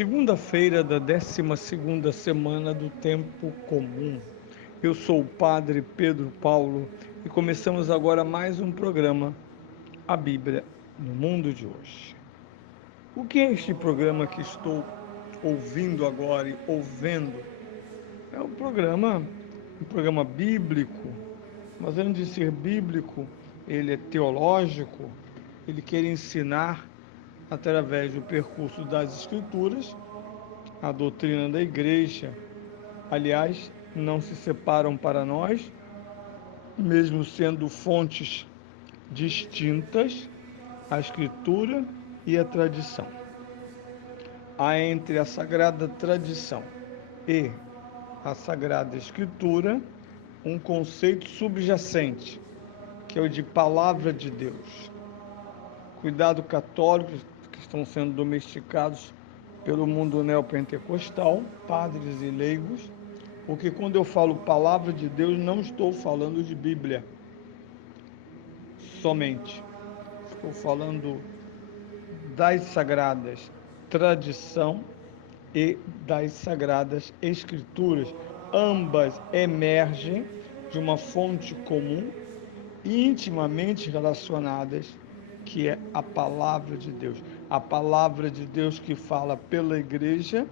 Segunda-feira da 12ª semana do Tempo Comum. Eu sou o Padre Pedro Paulo e começamos agora mais um programa, A Bíblia no Mundo de Hoje. O que é este programa que estou ouvindo agora e ouvendo? É um programa bíblico, mas antes de ser bíblico, ele é teológico, ele quer ensinar através do percurso das Escrituras a doutrina da igreja. Aliás, não se separam para nós, mesmo sendo fontes distintas, a escritura e a tradição. Há entre a sagrada tradição e a sagrada escritura um conceito subjacente, que é o de palavra de Deus. Cuidado, católicos que estão sendo domesticados pelo mundo neopentecostal, padres e leigos, porque quando eu falo palavra de Deus, não estou falando de Bíblia somente. Estou falando das sagradas tradição e das sagradas escrituras. Ambas emergem de uma fonte comum e intimamente relacionadas, que é a palavra de Deus. A palavra de Deus que fala pela igreja,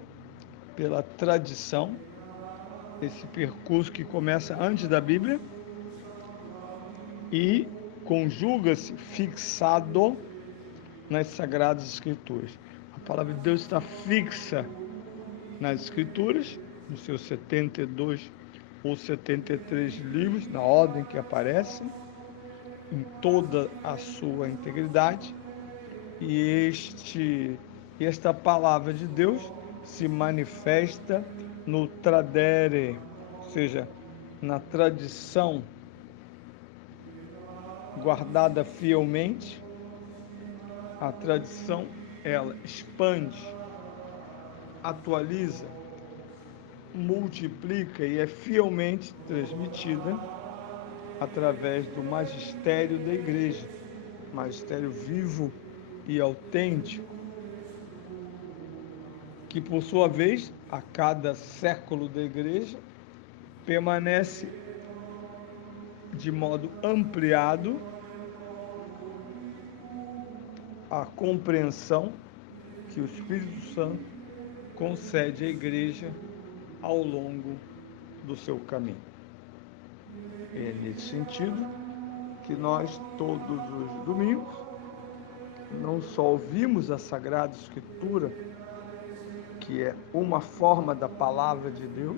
pela tradição, esse percurso que começa antes da Bíblia e conjuga-se fixado nas Sagradas Escrituras. A palavra de Deus está fixa nas Escrituras, nos seus 72 ou 73 livros, na ordem que aparecem, em toda a sua integridade, e esta palavra de Deus se manifesta no tradere, ou seja, na tradição guardada fielmente. A tradição, ela expande, atualiza, multiplica e é fielmente transmitida através do magistério da igreja, magistério vivo e autêntico, que por sua vez, a cada século da igreja, permanece de modo ampliado a compreensão que o Espírito Santo concede à igreja ao longo do seu caminho. É nesse sentido que nós, todos os domingos, não só ouvimos a Sagrada Escritura, que é uma forma da palavra de Deus,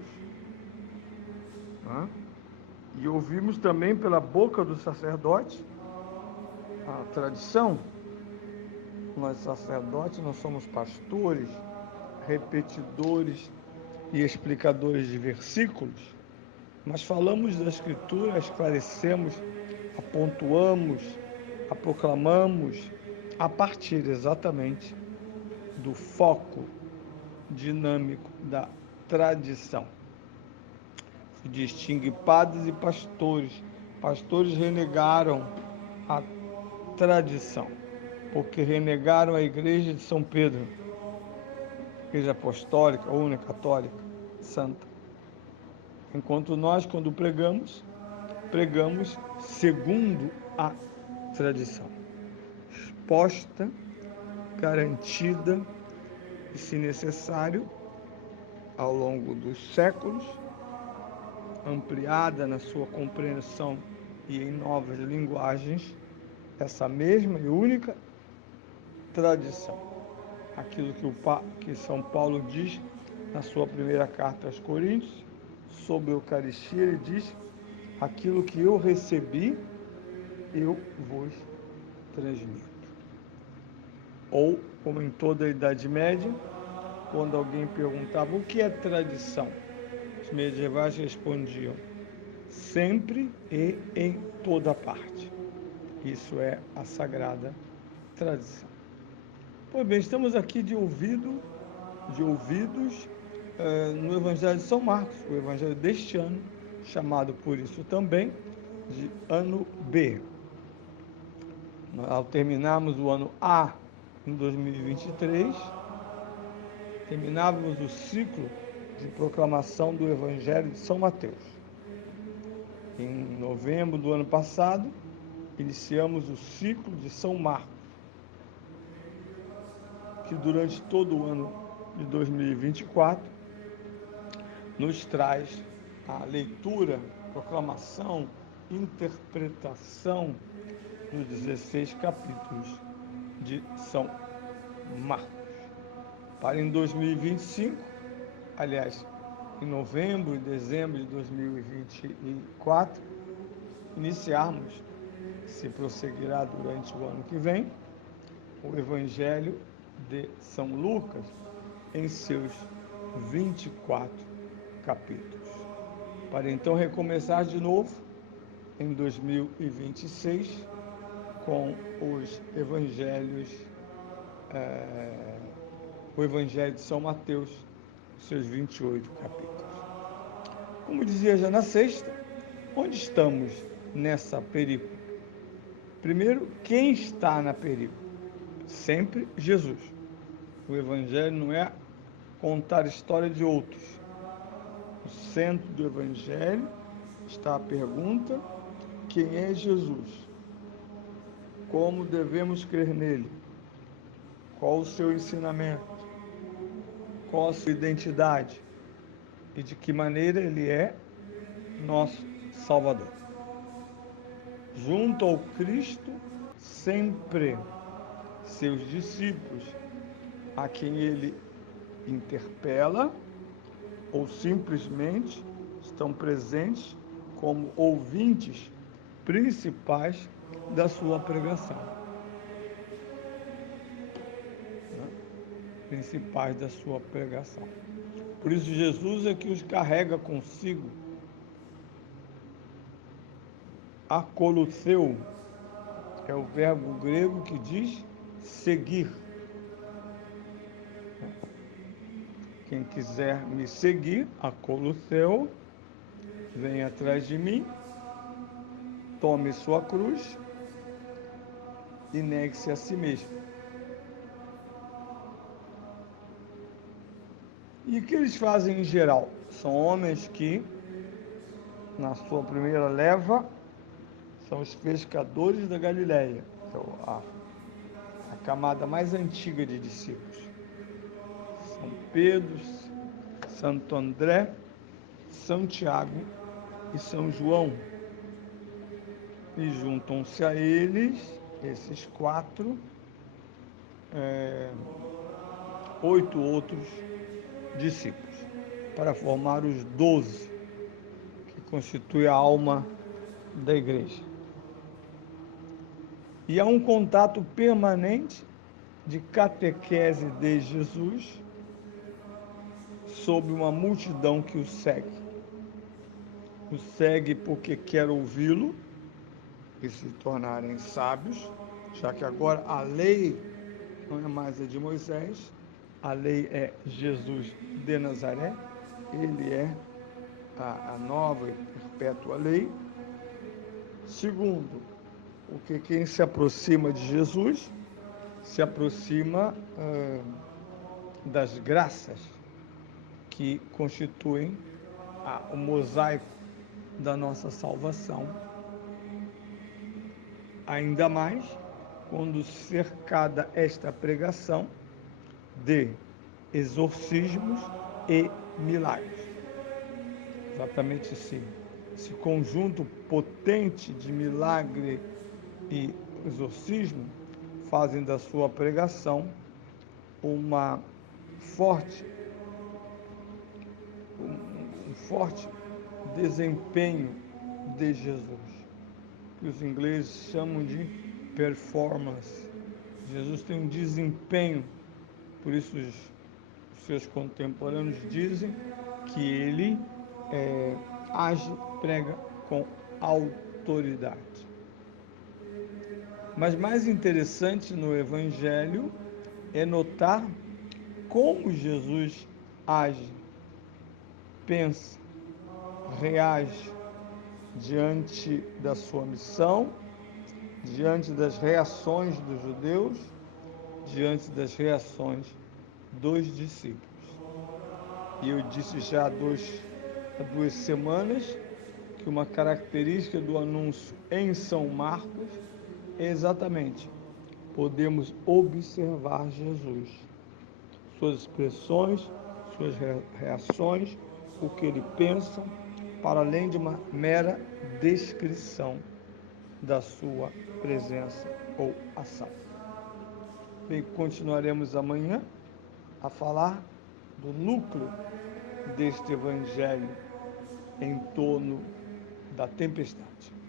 né? E ouvimos também pela boca do sacerdote a tradição. Nós sacerdotes não somos pastores, repetidores e explicadores de versículos, mas falamos da Escritura, a esclarecemos, a pontuamos, a proclamamos a partir exatamente do foco dinâmico da tradição. Se distingue padres e pastores. Pastores renegaram a tradição, porque renegaram a igreja de São Pedro, igreja apostólica, única, católica, santa. Enquanto nós, quando pregamos segundo a tradição, exposta, garantida e, se necessário, ao longo dos séculos, ampliada na sua compreensão e em novas linguagens, essa mesma e única tradição. Aquilo que São Paulo diz na sua primeira carta aos Coríntios, sobre a Eucaristia, ele diz: aquilo que eu recebi, eu vos transmito. Ou, como em toda a Idade Média, quando alguém perguntava o que é tradição, os medievais respondiam: sempre e em toda parte. Isso é a sagrada tradição. Pois bem, estamos aqui de ouvidos no Evangelho de São Marcos, o Evangelho deste ano, chamado por isso também de ano B. Ao terminarmos o ano A em 2023, terminávamos o ciclo de proclamação do Evangelho de São Mateus. Em novembro do ano passado, iniciamos o ciclo de São Marcos, que durante todo o ano de 2024 nos traz a leitura, proclamação, interpretação dos 16 capítulos de São Marcos. Para em 2025, aliás, em novembro e dezembro de 2024, iniciarmos, se prosseguirá durante o ano que vem, o Evangelho de São Lucas em seus 24 capítulos. Para então recomeçar de novo em 2026 com os evangelhos, o Evangelho de São Mateus, seus 28 capítulos. Como dizia já na sexta, onde estamos nessa perícope? Primeiro, quem está na perícope? Sempre Jesus. O Evangelho não é contar a história de outros. No centro do Evangelho está a pergunta: quem é Jesus? Como devemos crer nele? Qual o seu ensinamento? Qual a sua identidade? E de que maneira ele é nosso Salvador? Junto ao Cristo, sempre seus discípulos, a quem ele interpela ou simplesmente estão presentes como ouvintes principais da sua pregação. Principais da sua pregação. Por isso Jesus é que os carrega consigo. Akolutheu é o verbo grego que diz seguir. Quem quiser me seguir, akolutheu, vem atrás de mim, tome sua cruz e negue-se a si mesmo. E o que eles fazem em geral? São homens que, na sua primeira leva, são os pescadores da Galileia, a camada mais antiga de discípulos. São Pedro, Santo André, São Tiago e São João. E juntam-se a eles, esses 4, 8 outros discípulos, para formar os 12, que constituem a alma da igreja. E há um contato permanente de catequese de Jesus sobre uma multidão que o segue. O segue porque quer ouvi-lo e se tornarem sábios, já que agora a lei não é mais a de Moisés, a lei é Jesus de Nazaré, ele é a nova e perpétua lei. Segundo, porque quem se aproxima de Jesus se aproxima das graças que constituem o mosaico da nossa salvação. Ainda mais quando cercada esta pregação de exorcismos e milagres. Exatamente esse conjunto potente de milagre e exorcismo fazem da sua pregação um forte desempenho de Jesus, que os ingleses chamam de performance. Jesus tem um desempenho, por isso os seus contemporâneos dizem que ele age, prega com autoridade. Mas mais interessante no Evangelho é notar como Jesus age, pensa, reage diante da sua missão, diante das reações dos judeus, diante das reações dos discípulos. E eu disse já há 2 semanas que uma característica do anúncio em São Marcos é exatamente podemos observar Jesus, suas expressões, suas reações, o que ele pensa, para além de uma mera descrição da sua presença ou ação. Bem, continuaremos amanhã a falar do núcleo deste evangelho em torno da tempestade.